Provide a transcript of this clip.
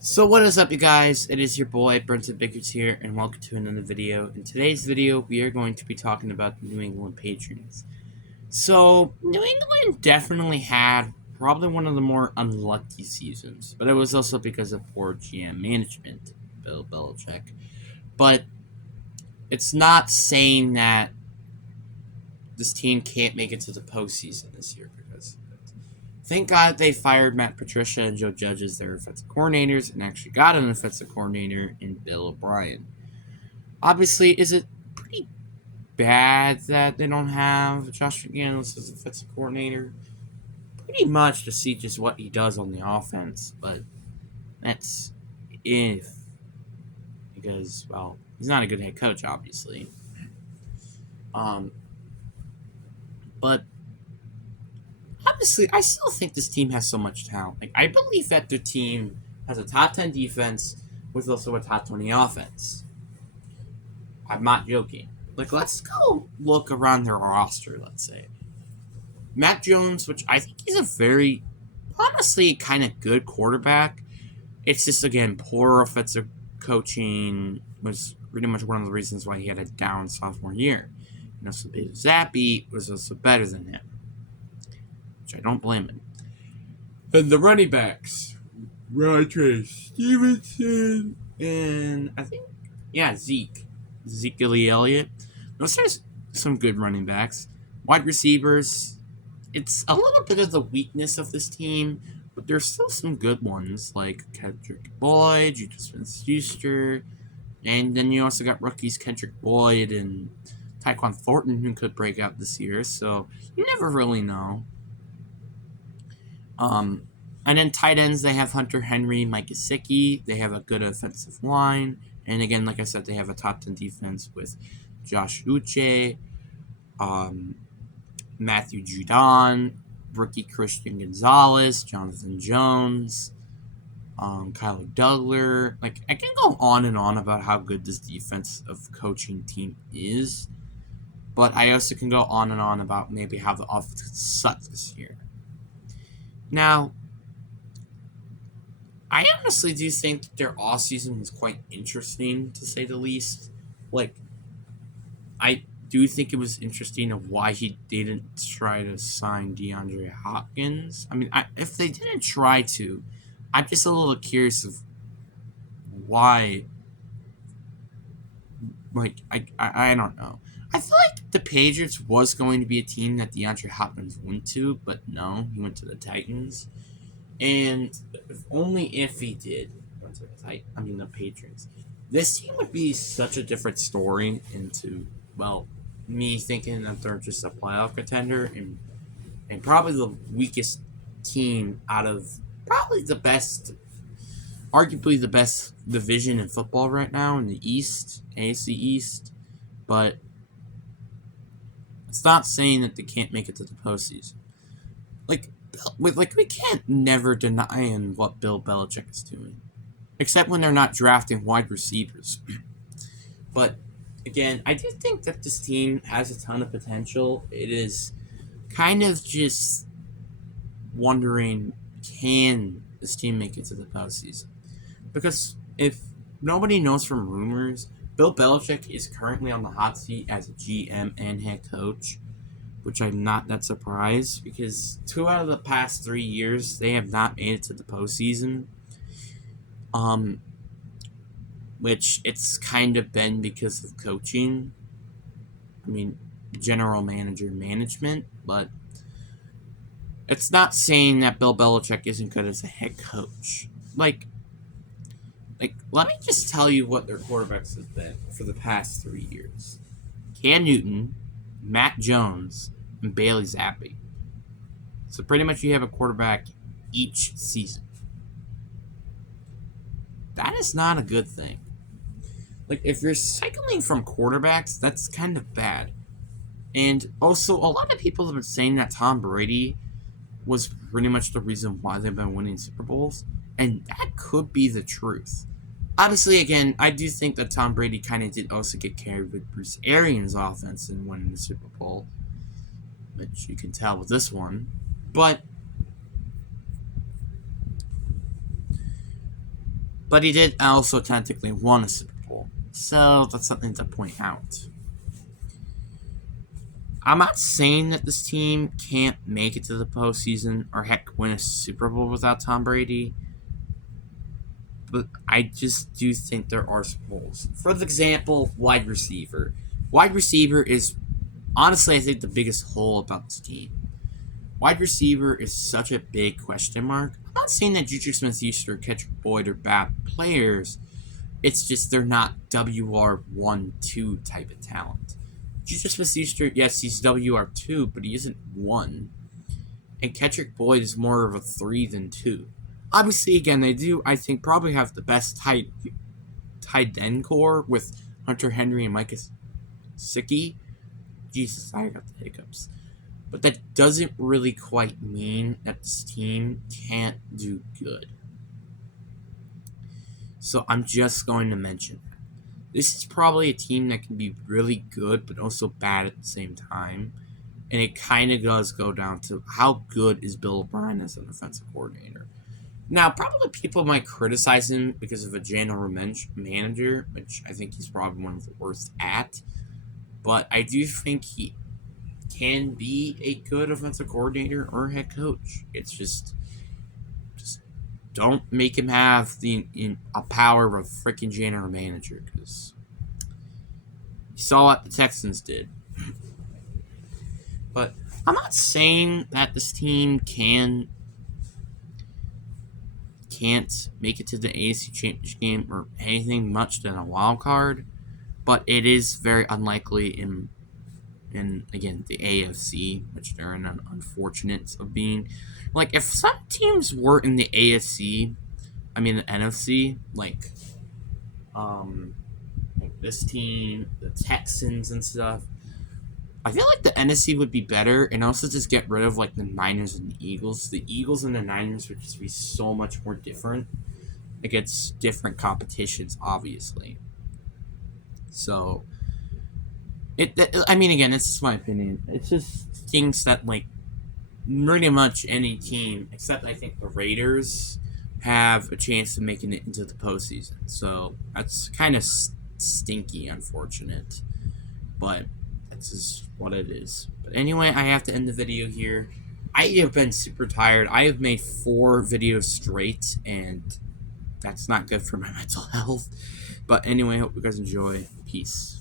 So what is up, you guys? It is your boy Brenton Bickers here, and welcome to another video. In today's video, we are going to be talking about the New England Patriots. So New England definitely had probably one of the more unlucky seasons, but it was also because of poor GM management, Bill Belichick. But it's not saying that this team can't make it to the postseason this year because thank God they fired Matt Patricia and Joe Judge as their offensive coordinators and actually got an offensive coordinator in Bill O'Brien. Obviously, is it pretty bad that they don't have Josh McDaniels as offensive coordinator? Pretty much to see just what he does on the offense, but that's if. Because, well, he's not a good head coach, obviously. Um, but obviously, I still think this team has so much talent. Like, I believe that their team has a top 10 defense with also a top 20 offense. I'm not joking. Like, let's go look around their roster, let's say. Matt Jones, which I think he's a very, honestly, kind of good quarterback. It's just, again, poor offensive coaching was pretty much one of the reasons why he had a down sophomore year. And also, Bailey Zappi was also better than him, which I don't blame him. And the running backs, Roger Stevenson, and I think, Ezekiel Elliott. Those are some good running backs. Wide receivers, it's a little bit of the weakness of this team, but there's still some good ones like Kendrick Boyd, Juju Smith-Schuster, and then you also got rookies Kendrick Boyd and Tyquan Thornton who could break out this year, so you never really know. And then tight ends, they have Hunter Henry, Mike Gesicki. They have a good offensive line. And again, like I said, they have a top 10 defense with Josh Uche, Matthew Judon, rookie Christian Gonzalez, Jonathan Jones, Kyler Dougler. Like, I can go on and on about how good this defensive coaching team is. But I also can go on and on about maybe how the offense sucks this year. Now, I honestly do think that their off season was quite interesting, to say the least. Like, I do think it was interesting of why he didn't try to sign DeAndre Hopkins. I mean, if they didn't try to, I'm just a little curious of why. Like, I don't know. I feel like the Patriots was going to be a team that DeAndre Hopkins went to, but no, he went to the Titans. And only if he did went to the Patriots. This team would be such a different story into, well, me thinking that they're just a playoff contender and probably the weakest team out of probably arguably the best division in football right now in the East, AFC East. But it's not saying that they can't make it to the postseason. We can't never deny what Bill Belichick is doing, except when they're not drafting wide receivers. But again, I do think that this team has a ton of potential. It is kind of just wondering, can this team make it to the postseason? Because if nobody knows from rumors, Bill Belichick is currently on the hot seat as a GM and head coach, which I'm not that surprised because 2 out of the past 3 years they have not made it to the postseason. Which it's kind of been because of coaching. I mean, general manager management, but it's not saying that Bill Belichick isn't good as a head coach. Like, let me just tell you what their quarterbacks have been for the past 3 years: Cam Newton, Matt Jones, and Bailey Zappi. So pretty much you have a quarterback each season. That is not a good thing. Like, if you're cycling from quarterbacks, that's kind of bad. And also, a lot of people have been saying that Tom Brady was pretty much the reason why they've been winning Super Bowls. And that could be the truth. Obviously, again, I do think that Tom Brady kind of did also get carried with Bruce Arians' offense in winning the Super Bowl, which you can tell with this one. But But he did also technically won a Super Bowl. So that's something to point out. I'm not saying that this team can't make it to the postseason or heck win a Super Bowl without Tom Brady. But I just do think there are some holes. For example, wide receiver. Wide receiver is honestly, I think, the biggest hole about this team. Wide receiver is such a big question mark. I'm not saying that Juju Smith-Schuster or Kendrick Boyd are bad players. It's just they're not WR1-2 type of talent. Juju Smith-Schuster, yes, he's WR2, but he isn't 1. And Kendrick Boyd is more of a 3 than 2. Obviously, again, they do, I think, probably have the best tight end core with Hunter Henry and Micah Gesicki. Jesus, I got the hiccups. But that doesn't really quite mean that this team can't do good. So I'm just going to mention that. This is probably a team that can be really good, but also bad at the same time. And it kind of does go down to how good is Bill O'Brien as an offensive coordinator. Now, probably people might criticize him because of a general manager, which I think he's probably one of the worst at. But I do think he can be a good offensive coordinator or head coach. It's just don't make him have a power of a freaking general manager, because you saw what the Texans did. But I'm not saying that this team can't make it to the AFC Championship game or anything much than a wild card, but it is very unlikely in again the AFC, which they're in an unfortunate of being. Like, if some teams were in the AFC, I mean the NFC, like this team, the Texans and stuff, I feel like the NFC would be better, and also just get rid of like the Niners and the Eagles. The Eagles and the Niners would just be so much more different against different competitions, obviously. So I mean, again, it's just my opinion. It's just things that, like, pretty much any team, except I think the Raiders, have a chance of making it into the postseason. So that's kind of stinky, unfortunate. But that's just what it is. But anyway, I have to end the video here. I have been super tired. I have made 4 videos straight, and that's not good for my mental health. But anyway, I hope you guys enjoy. Peace.